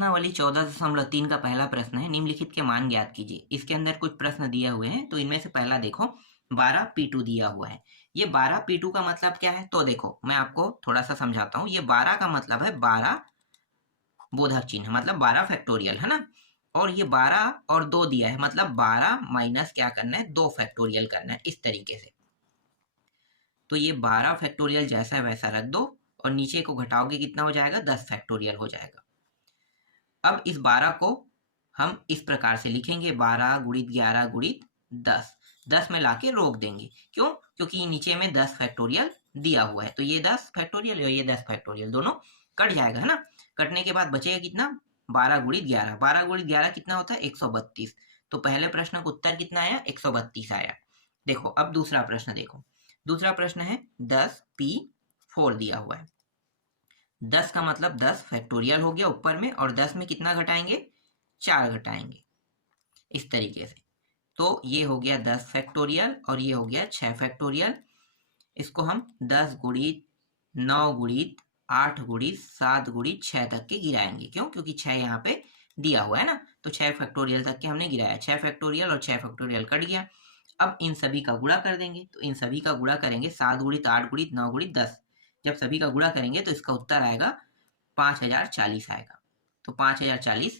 प्रश्नावली 14.3 का पहला प्रश्न है, निम्नलिखित के मान ज्ञात कीजिए। इसके अंदर कुछ प्रश्न दिए हुए हैं, तो इनमें से पहला देखो 12p2 दिया हुआ है। ये 12p2 का मतलब क्या है? तो देखो मैं आपको थोड़ा सा समझाता हूँ। ये 12 का मतलब है 12 बोधक चिन्ह, मतलब 12 फैक्टोरियल, है ना। और ये 12 और 2 दिया है, मतलब 12 माइनस क्या करना है, 2 फैक्टोरियल करना है, इस तरीके से। तो ये 12 फैक्टोरियल जैसा है वैसा रख दो, और नीचे को घटाओगे कितना हो जाएगा, 10 फैक्टोरियल हो जाएगा। अब इस 12 को हम इस प्रकार से लिखेंगे, 12 गुणित 11 गुणित 10। 10 में लाके रोक देंगे, क्यों? क्योंकि नीचे में 10 फैक्टोरियल दिया हुआ है, तो ये 10 फैक्टोरियल और ये 10 फैक्टोरियल दोनों कट जाएगा, है ना। कटने के बाद बचेगा कितना, 12 गुणित 11। 12 गुणित 11 कितना होता है, 132। तो पहले प्रश्न का उत्तर कितना आया, 132 आया। देखो अब दूसरा प्रश्न देखो। दूसरा प्रश्न है 10p4 दिया हुआ है। 10 का मतलब 10 फैक्टोरियल हो गया ऊपर में, और 10 में कितना घटाएंगे, 4 घटाएंगे, इस तरीके से। तो ये हो गया 10 फैक्टोरियल और ये हो गया 6 फैक्टोरियल। इसको हम 10 गुणित 9 गुणित 8 गुणित 7 गुणित 6 तक के गिराएंगे, क्यों? क्योंकि 6 यहाँ पे दिया हुआ है ना, तो 6 फैक्टोरियल तक के हमने गिराया। 6 फैक्टोरियल और 6 फैक्टोरियल कट गया। अब इन सभी का गुणा कर देंगे, तो इन सभी का गुणा करेंगे, 7 गुणित 8 गुणित 9 गुणित 10। जब सभी का गुणा करेंगे तो इसका उत्तर आएगा 5040 आएगा। तो 5040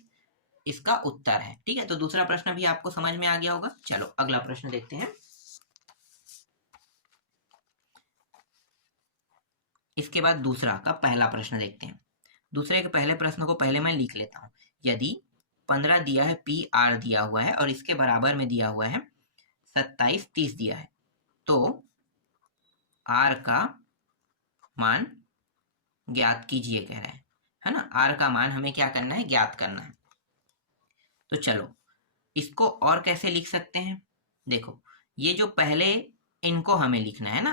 इसका उत्तर है। ठीक है, तो दूसरा प्रश्न भी आपको समझ में आ गया होगा। चलो अगला प्रश्न देखते हैं। इसके बाद दूसरा का पहला प्रश्न देखते हैं। दूसरे के पहले प्रश्न को पहले मैं लिख लेता हूं। यदि 15 दिया है, पी आर दिया हुआ है, और इसके बराबर में दिया हुआ है 27 30 दिया है, तो आर का मान ज्ञात कीजिए कह रहा है ना। आर का मान हमें क्या करना है, ज्ञात करना है। तो चलो इसको और कैसे लिख सकते हैं। देखो ये जो पहले इनको हमें लिखना है ना,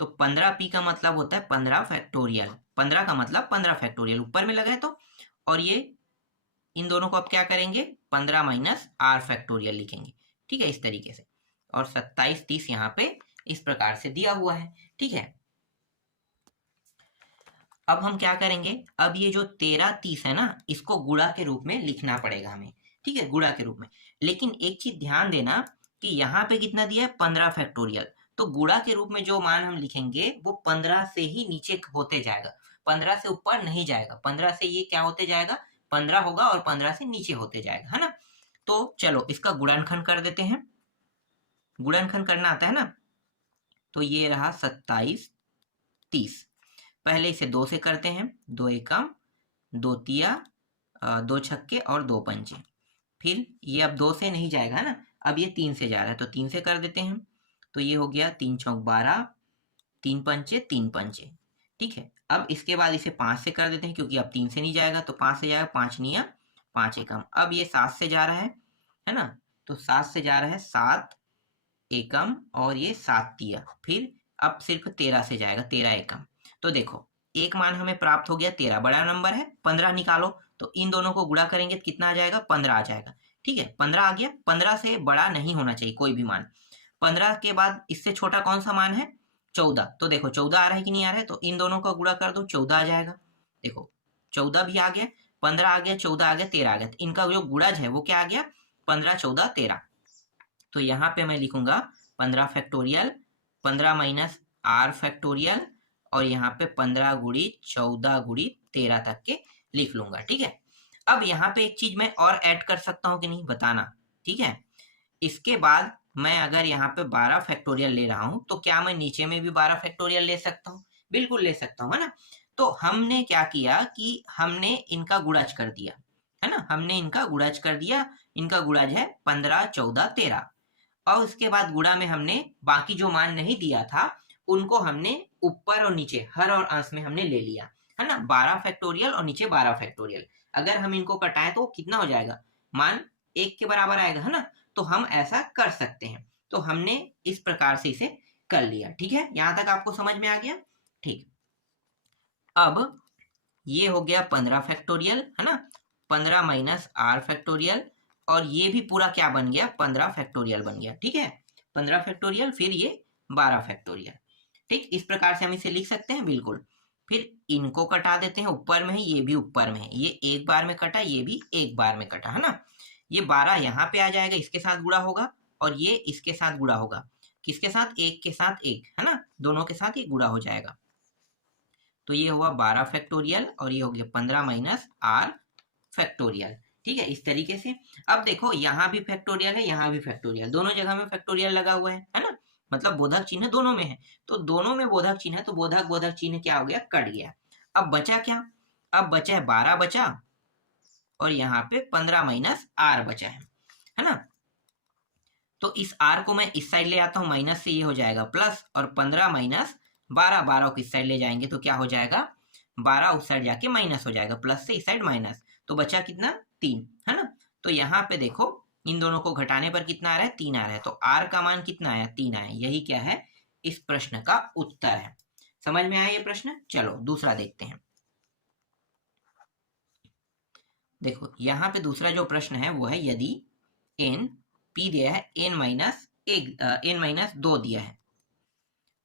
तो 15p का मतलब होता है 15 फैक्टोरियल। 15 का मतलब 15 फैक्टोरियल ऊपर में लगा है, तो और ये इन दोनों को अब क्या करेंगे, 15 माइनस आर फैक्टोरियल लिखेंगे। ठीक है, इस तरीके से। और 27 30 यहाँ पे इस प्रकार से दिया हुआ है। ठीक है, अब हम क्या करेंगे, अब ये जो 13 30 है ना, इसको गुणा के रूप में लिखना पड़ेगा हमें। ठीक है, गुणा के रूप में। लेकिन एक चीज ध्यान देना कि यहाँ पे कितना दिया है, 15 फैक्टोरियल। तो गुणा के रूप में जो मान हम लिखेंगे वो 15 से ही नीचे होते जाएगा, 15 से ऊपर नहीं जाएगा। 15 से ये क्या होते जाएगा, 15 होगा, और 15 से नीचे होते जाएगा, है ना। तो चलो इसका गुणनखंड कर देते हैं। गुणनखंड करना आता है ना, तो ये रहा 27 30। पहले इसे 2 से करते हैं, 2 एकम 2 तिया 2 छक्के और 2 पंचे। फिर ये अब 2 से नहीं जाएगा ना, अब ये 3 से जा रहा है, तो 3 से कर देते हैं। तो ये हो गया 3 चौक 12, 3 पंचे 3 पंचे। ठीक है, अब इसके बाद इसे 5 से कर देते हैं, क्योंकि अब 3 से नहीं जाएगा, तो 5 से जाएगा, 5 निया 5 एकम। अब ये 7 से जा रहा है ना, तो 7 से जा रहा है 7 एकम और ये 7 तिया। फिर अब सिर्फ 13 से जाएगा, 13 एकम। तो देखो एक मान हमें प्राप्त हो गया, 13 बड़ा नंबर है, 15 निकालो, तो इन दोनों को गुणा करेंगे तो कितना आ जाएगा, 15 आ जाएगा। ठीक है, 15 आ गया। 15 से बड़ा नहीं होना चाहिए कोई भी मान। 15 के बाद इससे छोटा कौन सा मान है, 14। तो देखो 14 आ रहा है कि नहीं आ रहा है, तो इन दोनों का गुणा कर दो, 14 आ जाएगा। देखो 14 भी आ गया, 15 आ गया, 14 आ गया, 13 आ गया। तो इनका जो गुणज है वो क्या आ गया, 15 14 13। तो यहाँ पे मैं लिखूंगा 15 फैक्टोरियल, 15 माइनस आर फैक्टोरियल, और यहाँ पे 15 गुणित 14 गुणित 13 तक के लिख लूंगा। ठीक है, अब यहाँ पे एक चीज मैं और ऐड कर सकता हूँ कि नहीं, बताना। ठीक है, इसके बाद मैं अगर यहाँ पे 12 फैक्टोरियल ले रहा हूँ, तो क्या मैं नीचे में भी 12 फैक्टोरियल ले सकता हूँ? बिल्कुल ले सकता हूँ, है ना। तो हमने क्या किया कि हमने इनका गुणज कर दिया, है ना। हमने इनका गुणज कर दिया। इनका गुणज है 15 14 13। और उसके बाद गुणा में हमने बाकी जो मान नहीं दिया था उनको हमने ऊपर और नीचे, हर और अंश में हमने ले लिया, है ना। 12 फैक्टोरियल और नीचे 12 फैक्टोरियल। अगर हम इनको कटाएं तो कितना हो जाएगा, मान 1 के बराबर आएगा, है ना। तो हम ऐसा कर सकते हैं। तो हमने इस प्रकार से इसे कर लिया। ठीक है, यहां तक आपको समझ में आ गया। ठीक, अब ये हो गया 15 फैक्टोरियल, है ना। 15 माइनस आर फैक्टोरियल, और ये भी पूरा क्या बन गया, 15 फैक्टोरियल बन गया। ठीक है, 15 फैक्टोरियल, फिर ये 12 फैक्टोरियल। ठीक, इस प्रकार से हम इसे लिख सकते हैं, बिल्कुल। फिर इनको कटा देते हैं, ऊपर में है, ये भी ऊपर में है, ये एक बार में कटा, ये भी एक बार में कटा, है ना। ये 12 यहाँ पे आ जाएगा, इसके साथ गुणा होगा, और ये इसके साथ गुणा होगा, किसके साथ, एक के साथ एक, है ना, दोनों के साथ ये गुणा हो जाएगा। तो ये हुआ 12 फैक्टोरियल और ये हो गया 15 माइनस आर फैक्टोरियल। ठीक है, इस तरीके से। अब देखो यहाँ भी फैक्टोरियल है, यहाँ भी फैक्टोरियल, दोनों जगह में फैक्टोरियल लगा हुआ है ना, मतलब बोधक चिन्ह दोनों में है, तो दोनों में बोधक चिन्ह है, तो बोधक बोधक चिन्ह क्या हो गया, कट गया। अब बचा क्या, अब बचा है 12 बचा, और यहाँ पे 15 माइनस आर बचा है ना। तो इस आर को मैं इस साइड ले आता हूँ, माइनस से ये हो जाएगा प्लस, और 15 माइनस 12, 12 को इस साइड ले जाएंगे तो क्या हो जाएगा, 12 उस साइड जाके माइनस हो जाएगा, प्लस से इस साइड माइनस, तो बचा कितना, 3, है ना। तो यहाँ पे देखो इन दोनों को घटाने पर कितना आ रहा है, 3 आ रहा है, तो आर का मान कितना आया, 3 आया। यही क्या है, इस प्रश्न का उत्तर है। समझ में आया ये प्रश्न। चलो दूसरा देखते हैं। देखो यहाँ पे दूसरा जो प्रश्न है वो है, यदि n p दिया है, n माइनस 2 दिया है,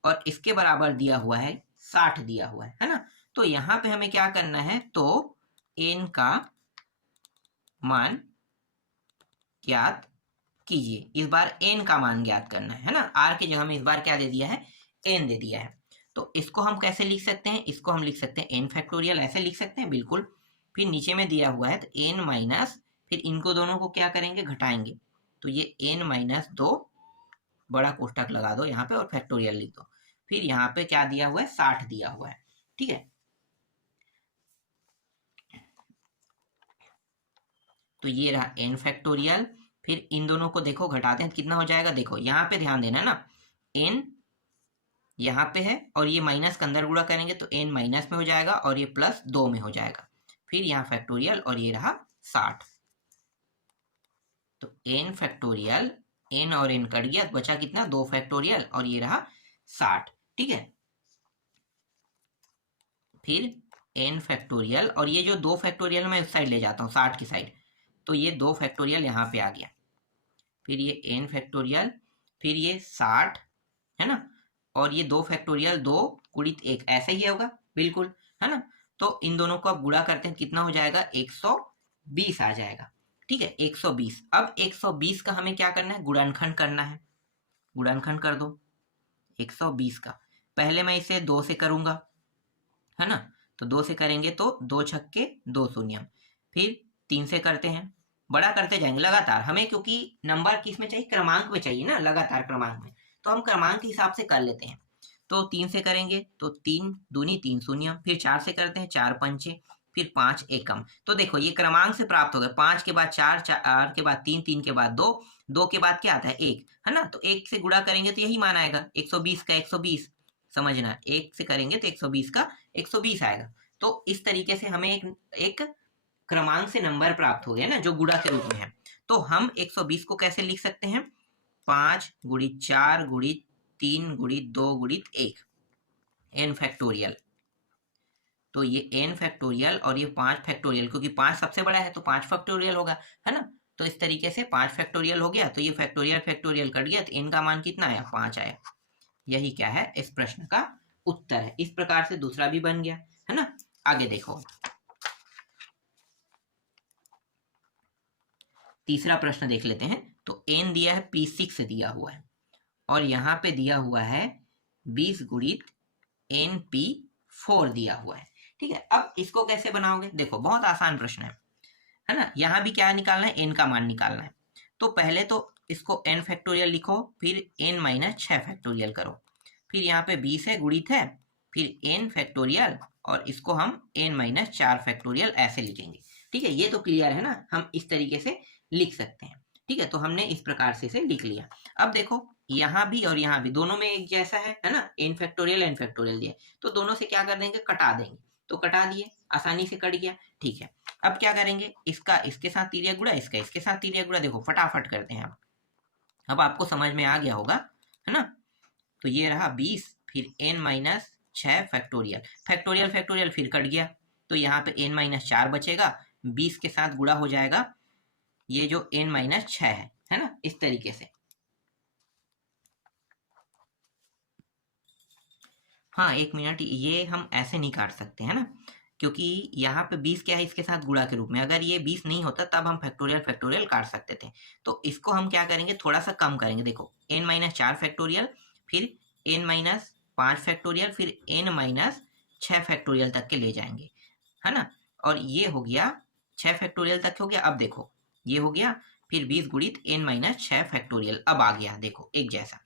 और इसके बराबर दिया हुआ है 60 दिया हुआ है ना। तो यहाँ पे हमें क्या करना है, तो n का मान ज्ञात कीजिए। इस बार n का मान ज्ञात करना है ना, r की जगह में इस बार क्या दे दिया है, n दे दिया है। तो इसको हम कैसे लिख सकते हैं, इसको हम लिख सकते हैं n फैक्टोरियल, ऐसे लिख सकते हैं बिल्कुल। फिर नीचे में दिया हुआ है तो n माइनस, फिर इनको दोनों को क्या करेंगे, घटाएंगे, तो ये n माइनस 2 बड़ा कोष्टक लगा दो यहाँ पे और फैक्टोरियल लिख दो। फिर यहाँ पे क्या दिया हुआ है, 60 दिया हुआ है। ठीक है, तो ये रहा n फैक्टोरियल। फिर इन दोनों को देखो घटाते हैं कितना हो जाएगा, देखो यहाँ पे ध्यान देना ना, n यहाँ पे है और ये माइनस के अंदर गुणा करेंगे तो n माइनस में हो जाएगा और ये प्लस 2 में हो जाएगा। फिर यहाँ फैक्टोरियल और ये रहा 60, तो n फैक्टोरियल, n और n कट गया, बचा कितना, 2 फैक्टोरियल और ये रहा 60। ठीक है, फिर n फैक्टोरियल और ये जो 2 फैक्टोरियल मैं उस साइड ले जाता हूँ 60 की साइड, तो ये 2 फैक्टोरियल यहाँ पे आ गया। फिर ये n फैक्टोरियल, फिर ये 60, है ना, और ये 2 फैक्टोरियल 2 गुणित 1, ऐसा ही होगा बिल्कुल, है ना। तो इन दोनों को अब गुणा करते हैं, कितना हो जाएगा, 120 आ जाएगा। ठीक है, 120। अब 120 का हमें क्या करना है, गुणनखंड करना है। गुणनखंड कर दो 120 का। पहले मैं इसे 2 से करूंगा, है ना, तो 2 से करेंगे तो 2 छक्के 2 शून्य, फिर 3 से करते हैं, बड़ा करते जाएंगे लगातार हमें, क्योंकि नंबर किस में चाहिए, क्रमांक में चाहिए ना, लगातार क्रमांक में, तो हम क्रमांक के हिसाब से कर लेते हैं। तो 3 से करेंगे तो 3 दूनी 3 शून्य, फिर 4 से करते हैं 4 पंचे, फिर 5 एकम। तो देखो ये क्रमांक से प्राप्त हो गए, 5 के बाद 4, 4 के बाद 3, 3 के बाद 2, 2 के बाद क्या आता है 1, है ना, तो 1 से गुणा करेंगे तो यही मान आएगा 120 का 120। समझना, 1 से करेंगे तो 120 का 120 आएगा। तो इस तरीके से हमें एक क्रमांक से नंबर प्राप्त हो गया ना, जो गुणा के रूप में है। तो हम 120 को कैसे लिख सकते हैं, 5 गुणित 4 गुणित 3 गुणित 2 गुणित 1, n फैक्टोरियल। तो ये n फैक्टोरियल और ये 5 फैक्टोरियल, क्योंकि 5 सबसे बड़ा है तो 5 फैक्टोरियल होगा, है ना। तो इस तरीके से 5 फैक्टोरियल हो गया, तो ये फैक्टोरियल फैक्टोरियल कट गया, तो n का मान कितना आया, 5 आया। यही क्या है, इस प्रश्न का उत्तर है। इस प्रकार से दूसरा भी बन गया, है ना। आगे देखो, तीसरा प्रश्न देख लेते हैं। तो n दिया है p6 दिया हुआ है, और यहाँ पे दिया हुआ है 20 गुणित np4 दिया हुआ है। ठीक है, अब इसको कैसे बनाओगे, देखो बहुत आसान प्रश्न है ना। यहाँ भी क्या निकालना है, n का मान निकालना है। तो पहले तो इसको n फैक्टोरियल लिखो, फिर n माइनस 6 फैक्टोरियल करो, फिर यहाँ पे 20 है गुणित है, फिर n फैक्टोरियल और इसको हम n माइनस 4 फैक्टोरियल ऐसे लिखेंगे। ठीक है, ये तो क्लियर है ना, हम इस तरीके से लिख सकते हैं। ठीक है, तो हमने इस प्रकार से इसे लिख लिया। अब देखो यहाँ भी और यहाँ भी दोनों में एक जैसा है ना, n फैक्टोरियल दिया, तो दोनों से क्या कर देंगे, कटा देंगे, तो कटा दिए, आसानी से कट गया। ठीक है, अब क्या करेंगे, इसका इसके साथ तिर्यक गुणा, इसका इसके साथ तिर्यक गुणा, देखो फटाफट करते हैं। अब आपको समझ में आ गया होगा, है ना। तो ये रहा 20, फिर n minus 6 factorial, factorial factorial फिर कट गया, तो यहाँ पे n माइनस 4 बचेगा, 20 के साथ गुणा हो जाएगा ये जो n माइनस 6 है ना, इस तरीके से। हाँ 1 मिनट, ये हम ऐसे नहीं काट सकते है ना, क्योंकि यहाँ पे 20 क्या है इसके साथ गुणा के रूप में, अगर ये 20 नहीं होता तब हम फैक्टोरियल फैक्टोरियल काट सकते थे। तो इसको हम क्या करेंगे, थोड़ा सा कम करेंगे। देखो n-4 फैक्टोरियल, फिर n-5 फैक्टोरियल, फिर n-6 फैक्टोरियल तक के ले जाएंगे, है ना। और ये हो गया 6 फैक्टोरियल तक हो गया। अब देखो ये हो गया, फिर 20 गुणित n-6 फैक्टोरियल, अब आ गया देखो एक जैसा।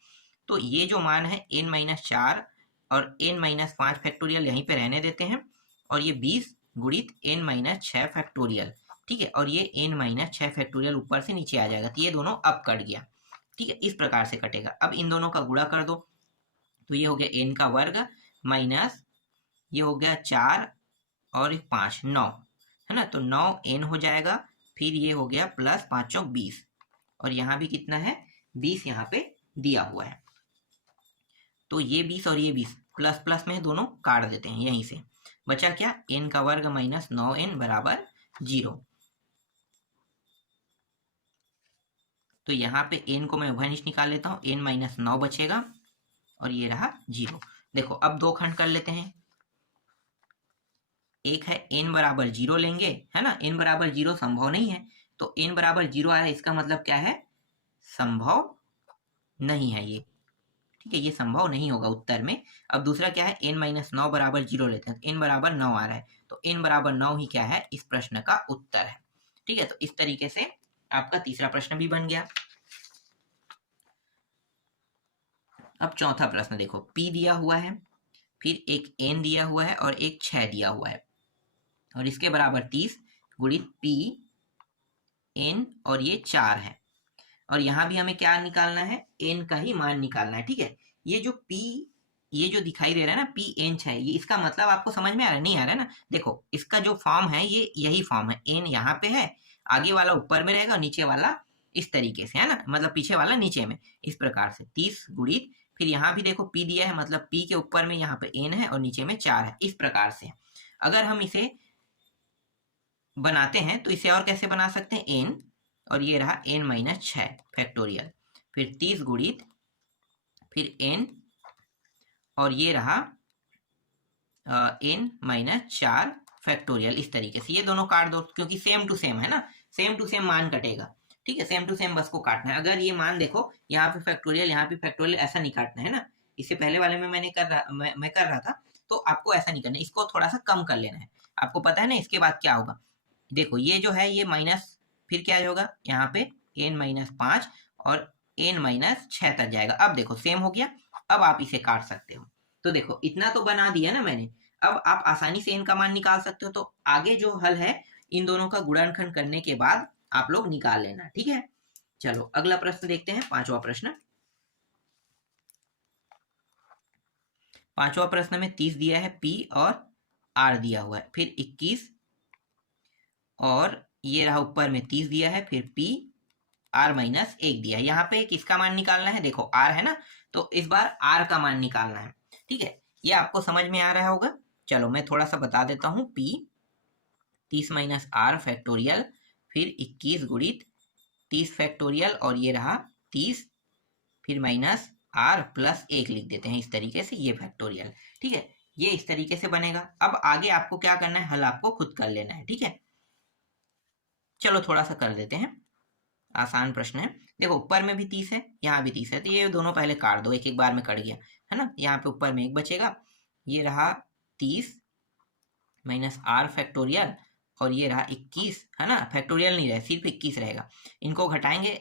तो ये जो मान है n-4 और n-5 फैक्टोरियल यहीं पे रहने देते हैं, और ये 20 गुणित n-6 फैक्टोरियल, ठीक है, और ये n-6 फैक्टोरियल ऊपर से नीचे आ जाएगा, तो ये दोनों अब कट गया, ठीक है, इस प्रकार से कटेगा। अब इन दोनों का गुणा कर दो, तो ये हो गया n का वर्ग माइनस ये हो गया 4 और 5 9, है ना, तो 9n हो जाएगा। फिर ये हो गया प्लस 5 चौक 20, और यहाँ भी कितना है 20 यहाँ पे दिया हुआ है। तो ये 20 और ये 20 प्लस प्लस में दोनों काट देते हैं, यहीं से बचा क्या, n का वर्ग माइनस 9n बराबर 0। तो यहाँ पे n को मैं उभयनिष्ठ निकाल लेता हूँ, n-9 बचेगा और ये रहा 0। देखो अब दो खंड कर लेते हैं, एक है n बराबर 0 लेंगे, है ना, n बराबर 0 संभव नहीं है, तो n बराबर 0 आ रहा है, इसका मतलब क्या है, संभव नहीं है ये, ठीक है, ये संभव नहीं होगा उत्तर में। अब दूसरा क्या है, n-9 बराबर 0 लेते हैं, तो n बराबर 9 आ रहा है, तो n बराबर 9 ही क्या है इस प्रश्न का उत्तर है, ठीक है। तो इस तरीके से आपका तीसरा प्रश्न भी बन गया। अब चौथा प्रश्न देखो, p दिया हुआ है, फिर एक n दिया हुआ है और एक 6 दिया हुआ है, और इसके बराबर 30 गुणित p n और ये 4 है, और यहाँ भी हमें क्या निकालना है, n का ही मान निकालना है, ठीक है। ये जो p, ये जो दिखाई दे रहा है ना p n 6, ये इसका मतलब आपको समझ में आ रहा है, नहीं आ रहा है ना। देखो इसका जो फॉर्म है ये यही फॉर्म है, n यहाँ पे है, आगे वाला ऊपर में रहेगा और नीचे वाला इस तरीके से, है ना, मतलब पीछे वाला नीचे में, इस प्रकार से 30 गुणित, फिर यहाँ भी देखो p दिया है, मतलब p के ऊपर में यहाँ पे n है और नीचे में 4 है, इस प्रकार से। अगर हम इसे बनाते हैं तो इसे और कैसे बना सकते हैं, n और ये रहा n-6 फैक्टोरियल, फिर 30 गुणित, फिर n और ये रहा n-4 फैक्टोरियल, इस तरीके से। ये दोनों काट दो क्योंकि सेम टू सेम है ना, सेम टू सेम मान कटेगा, ठीक है, सेम टू सेम बस को काटना है। अगर ये मान देखो यहाँ पे फैक्टोरियल यहाँ पे फैक्टोरियल, ऐसा नहीं काटना है ना, इससे पहले वाले में मैं कर रहा था, तो आपको ऐसा नहीं करना, इसको थोड़ा सा कम कर लेना है। आपको पता है ना इसके बाद क्या होगा, देखो ये जो है ये माइनस, फिर क्या होगा यहाँ पे n-5 और n-6 तक जाएगा। अब देखो सेम हो गया, अब आप इसे काट सकते हो। तो देखो इतना तो बना दिया ना मैंने, अब आप आसानी से n का मान निकाल सकते हो। तो आगे जो हल है इन दोनों का गुणनखंड करने के बाद आप लोग निकाल लेना, ठीक है। चलो अगला प्रश्न देखते हैं, पांचवा प्रश्न। पांचवा प्रश्न में 30 दिया है, p और r दिया हुआ है, फिर 21 और ये रहा ऊपर में 30 दिया है, फिर p r-1 दिया है। यहाँ पे किसका मान निकालना है, देखो r है ना, तो इस बार r का मान निकालना है, ठीक है। ये आपको समझ में आ रहा होगा। चलो मैं थोड़ा सा बता देता हूँ, p 30 माइनस r फैक्टोरियल, फिर 21 गुणित 30 फैक्टोरियल, और ये रहा 30, फिर माइनस r प्लस 1 लिख देते हैं इस तरीके से, ये फैक्टोरियल, ठीक है। ये इस तरीके से बनेगा। अब आगे आपको क्या करना है, हल आपको खुद कर लेना है, ठीक है। चलो थोड़ा सा कर देते हैं, आसान प्रश्न है। देखो ऊपर में भी 30 है, यहाँ भी 30 है, तो ये दोनों पहले काट दो, एक एक बार में कट गया, है ना। यहाँ पे ऊपर में 1 बचेगा, ये रहा 30 माइनस r फैक्टोरियल, और ये रहा 21, है ना, फैक्टोरियल नहीं रहे, सिर्फ 21 रहेगा। इनको घटाएंगे,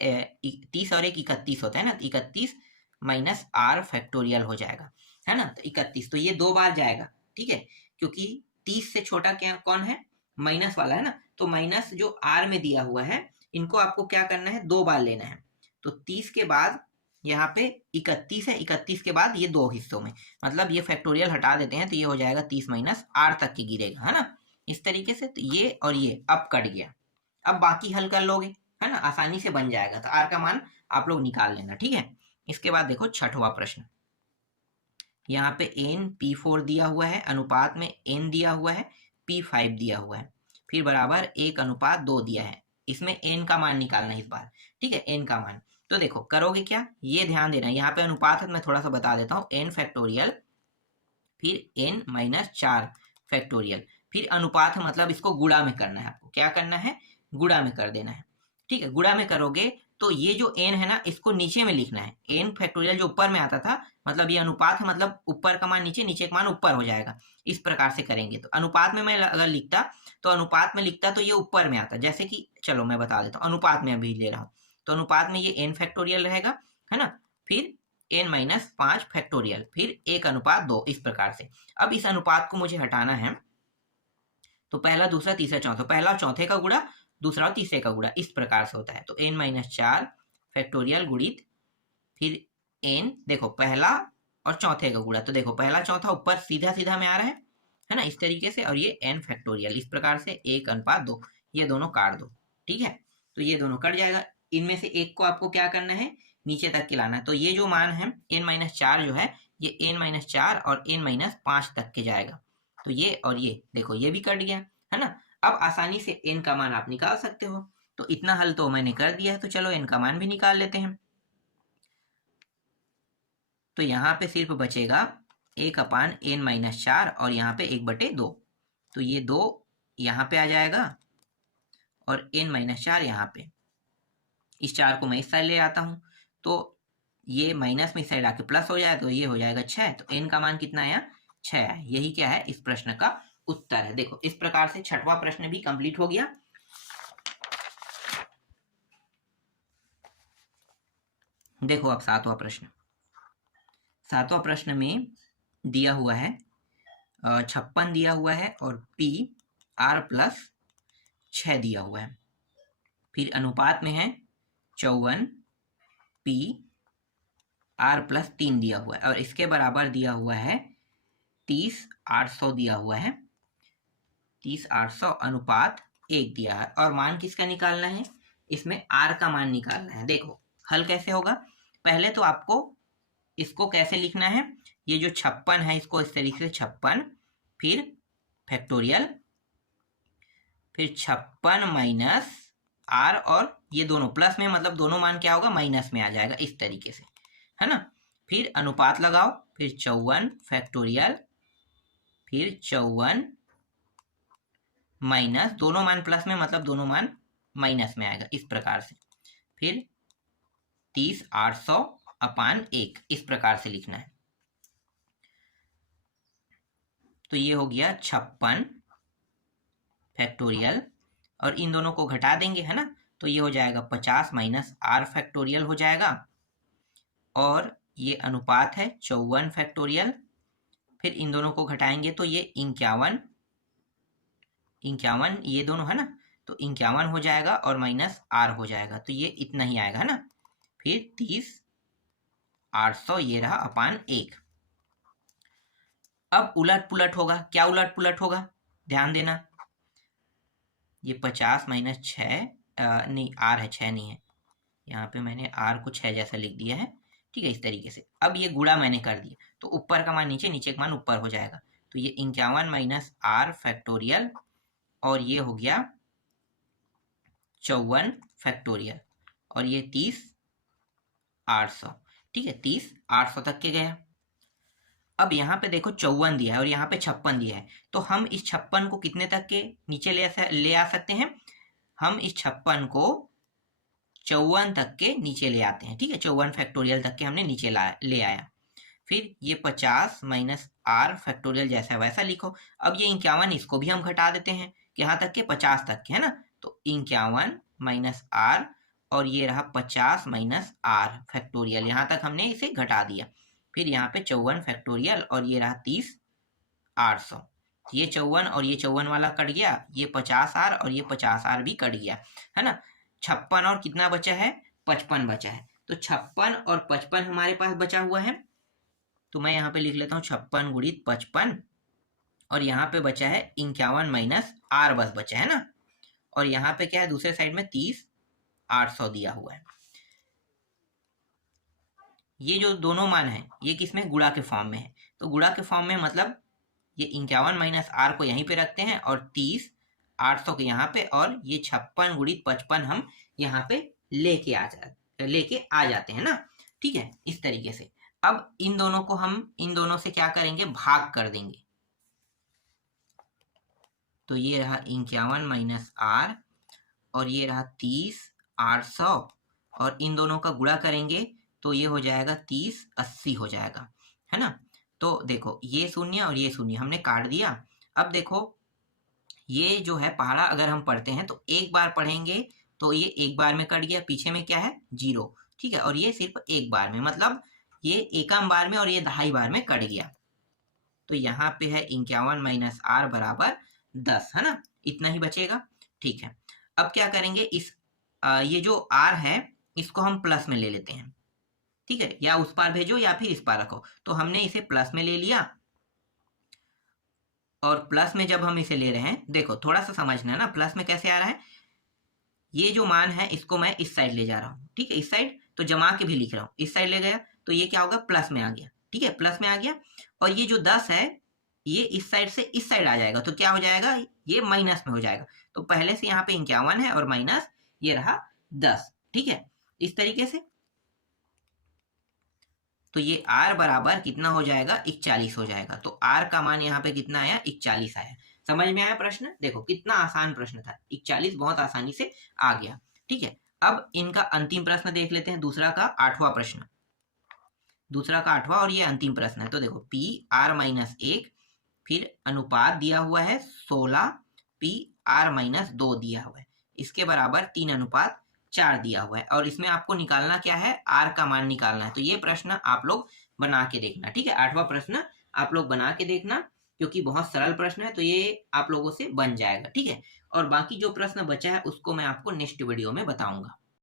30 और 1 31 होता है ना, 31 माइनस r फैक्टोरियल हो जाएगा, है ना, तो 31, तो ये 2 बार जाएगा, ठीक है, क्योंकि 30 से छोटा क्या कौन है, माइनस वाला है ना, तो माइनस जो r में दिया हुआ है इनको आपको क्या करना है, 2 बार लेना है। तो 30 के बाद यहाँ पे 31 है, 31 के बाद ये 2 हिस्सों में, मतलब ये फैक्टोरियल हटा देते हैं तो ये हो जाएगा 30 माइनस r तक की गिरेगा, है ना, इस तरीके से। तो ये और ये अब कट गया, अब बाकी हल कर लोगे, है ना, आसानी से बन जाएगा। तो r का मान आप लोग निकाल लेना, ठीक है। इसके बाद देखो छठवां प्रश्न, यहाँ पे n p4 दिया हुआ है, अनुपात में n दिया हुआ है, p5 दिया हुआ है, फिर बराबर 1:2 दिया है। इसमें n का मान निकालना है इस बार, ठीक है, n का मान। तो देखो करोगे क्या, ये ध्यान देना, यहाँ पे अनुपात है, मैं थोड़ा सा बता देता हूँ, n फैक्टोरियल, फिर n माइनस 4 फैक्टोरियल, फिर अनुपात है मतलब इसको गुणा में करना है, आपको क्या करना है, गुणा में कर देना है। ठीक है, गुणा में करोगे तो ये जो n है ना इसको नीचे में लिखना है, n फैक्टोरियल जो ऊपर में आता था, मतलब ये अनुपात है, मतलब ऊपर का मान नीचे, नीचे का मान ऊपर हो जाएगा। इस प्रकार से करेंगे तो अनुपात में मैं अगर लिखता तो अनुपात में लिखता तो ये ऊपर में आता, जैसे कि चलो मैं बता देता हूँ, अनुपात में अभी ले रहा हूँ तो अनुपात में ये n फैक्टोरियल रहेगा, है ना, फिर n माइनस 5 फैक्टोरियल, फिर 1:2, इस प्रकार से। अब इस अनुपात को मुझे हटाना है, तो पहला दूसरा तीसरा चौथा, पहला और चौथे का गुणा, दूसरा और तीसरे का गुणा, इस प्रकार से होता है। तो n माइनस 4 फैक्टोरियल गुणित फिर n, देखो पहला और चौथे का गुणा, तो देखो पहला चौथा ऊपर सीधा सीधा में आ रहा है ना, इस तरीके से, और ये n फैक्टोरियल, इस प्रकार से 1:2, ये दोनों काट दो। ठीक है, तो ये दोनों कट जाएगा, इनमें से एक को आपको क्या करना है, नीचे तक के लाना है। तो ये जो मान है n माइनस 4 जो है, ये n माइनस 4 और n माइनस 5 तक के जाएगा, तो ये और ये देखो ये भी कट गया, है ना। अब आसानी से n का मान आप निकाल सकते हो, तो इतना हल तो मैंने कर दिया है, तो चलो n का मान भी निकाल लेते हैं। तो यहाँ पे सिर्फ बचेगा 1/n माइनस 4 और यहाँ पे 1/2, तो ये 2 यहाँ पे आ जाएगा और n माइनस 4 यहाँ पे, इस 4 को मैं इस साइड ले आता हूँ, तो ये माइनस में इस साइड आके प्लस हो जाए, तो ये हो जाएगा 6, तो n का मान कितना आया, 6 है। यही क्या है, इस प्रश्न का उत्तर है। देखो इस प्रकार से छठवां प्रश्न भी कंप्लीट हो गया। देखो अब सातवां प्रश्न, सातवां प्रश्न में दिया हुआ है 56 दिया हुआ है और p r प्लस 6 दिया हुआ है, फिर अनुपात में है 54 p r प्लस 3 दिया हुआ है, और इसके बराबर दिया हुआ है 30/800 दिया हुआ है, 30/800 अनुपात 1 दिया है, और मान किसका निकालना है, इसमें r का मान निकालना है। देखो हल कैसे होगा, पहले तो आपको इसको कैसे लिखना है, ये जो 56 है इसको इस तरीके से 56, फिर फैक्टोरियल, फिर 56 माइनस r, और ये दोनों प्लस में, मतलब दोनों मान क्या होगा, माइनस में आ जाएगा, इस तरीके से, है ना। फिर अनुपात लगाओ, फिर 54 फैक्टोरियल, फिर 54 माइनस, दोनों मान प्लस में, मतलब दोनों मान माइनस में आएगा, इस प्रकार से, फिर 30/800/1, इस प्रकार से लिखना है। तो ये हो गया 56 फैक्टोरियल, और इन दोनों को घटा देंगे, है ना, तो ये हो जाएगा 50 माइनस r फैक्टोरियल हो जाएगा, और ये अनुपात है 54 फैक्टोरियल, फिर इन दोनों को घटाएंगे तो ये 51 ये दोनों, है ना, तो 51 हो जाएगा और माइनस r हो जाएगा, तो ये इतना ही आएगा, है ना, फिर 30/800 ये रहा अपान 1। अब उलट पुलट होगा, क्या उलट पुलट होगा, ध्यान देना, ये 50 माइनस 6 नहीं, r है, 6 नहीं है, यहाँ पे मैंने r को 6 जैसा लिख दिया है, ठीक है, इस तरीके से। अब ये गुणा मैंने कर दिया, तो ऊपर का मान नीचे, नीचे का मान ऊपर हो जाएगा, तो ये 51 माइनस r फैक्टोरियल, और ये हो गया 54 फैक्टोरियल, और ये 30/800, ठीक है, 30/800 तक के गया। अब यहाँ पे देखो 54 दिया है और यहाँ पे 56 दिया है, तो हम इस 56 को कितने तक के नीचे ले आ सकते हैं, हम इस 56 को 54 तक के नीचे ले आते हैं, ठीक है, 54 फैक्टोरियल तक के हमने नीचे ले आया। फिर ये 50 माइनस r फैक्टोरियल जैसा वैसा लिखो। अब ये 51 इसको भी हम घटा देते हैं, यहाँ तक के 50 तक के, है ना, तो 51 माइनस r, और ये रहा 50 माइनस r फैक्टोरियल, यहाँ तक हमने इसे घटा दिया। फिर यहाँ पे 54 फैक्टोरियल, और ये रहा 30/800, ये 54 और ये 54 वाला कट गया, ये 50r और ये 50r भी कट गया, है ना। 56 और कितना बचा है, 55 बचा है, तो 56 और 55 हमारे पास बचा हुआ है, तो मैं यहाँ पे लिख लेता हूँ 56 गुणित 55, और यहाँ पे बचा है 51 माइनस r बस बचा है ना, और यहाँ पे क्या है, दूसरे साइड में 30/800 दिया हुआ है। ये जो दोनों मान है ये किसमें, गुणा के फॉर्म में है, तो गुणा के फॉर्म में मतलब ये 51 माइनस r को यहीं पे रखते हैं और 30/800 के यहाँ पे, और ये 56 गुणित 55 हम यहाँ पे लेके आ जाते हैं ना, ठीक है, इस तरीके से। अब इन दोनों को हम इन दोनों से क्या करेंगे, भाग कर देंगे। तो ये रहा 51 माइनस आर, और ये रहा 30 800, और इन दोनों का गुणा करेंगे तो ये हो जाएगा 30 80 हो जाएगा, है ना। तो देखो ये शून्य और ये शून्य हमने काट दिया। अब देखो ये जो है पहाड़ा अगर हम पढ़ते हैं तो एक बार पढ़ेंगे तो ये एक बार में कट गया, पीछे में क्या है 0, ठीक है, और ये सिर्फ एक बार में, मतलब ये एकम बार में और ये दहाई बार में कट गया। तो यहाँ पे है 51 माइनस आर बराबर 10, है ना, इतना ही बचेगा। ठीक है, अब क्या करेंगे, इस ये जो आर है इसको हम प्लस में ले लेते हैं, ठीक है, या उस पार भेजो या फिर इस पार रखो। तो हमने इसे प्लस में ले लिया, और प्लस में जब हम इसे ले रहे हैं, देखो थोड़ा सा समझना है ना, प्लस में कैसे आ रहा है, ये जो मान है इसको मैं इस साइड ले जा रहा हूँ, ठीक है, इस साइड, तो जमा के भी लिख रहा हूँ, इस साइड ले गया तो ये क्या होगा, प्लस में आ गया, ठीक है, प्लस में आ गया। और ये जो 10 है ये इस साइड से इस साइड आ जाएगा, तो क्या हो जाएगा, ये माइनस में हो जाएगा। तो पहले से यहाँ पे 51 है और माइनस ये रहा 10, ठीक है, इस तरीके से। तो ये r बराबर कितना हो जाएगा, 41 हो जाएगा। तो r का मान यहाँ पे कितना आया, 41 आया। समझ में आया प्रश्न, देखो कितना आसान प्रश्न था, 41 बहुत आसानी से आ गया, ठीक है। अब इनका अंतिम प्रश्न देख लेते हैं, दूसरा का 8वां प्रश्न, दूसरा का 8वां और ये अंतिम प्रश्न है। तो देखो p r माइनस 1, फिर अनुपात दिया हुआ है 16, p r माइनस 2 दिया हुआ है, इसके बराबर 3:4 दिया हुआ है, और इसमें आपको निकालना क्या है, r का मान निकालना है। तो ये प्रश्न आप लोग बना के देखना, ठीक है, 8वां प्रश्न आप लोग बना के देखना, क्योंकि बहुत सरल प्रश्न है, तो ये आप लोगों से बन जाएगा, ठीक है। और बाकी जो प्रश्न बचा है उसको मैं आपको नेक्स्ट वीडियो में बताऊंगा।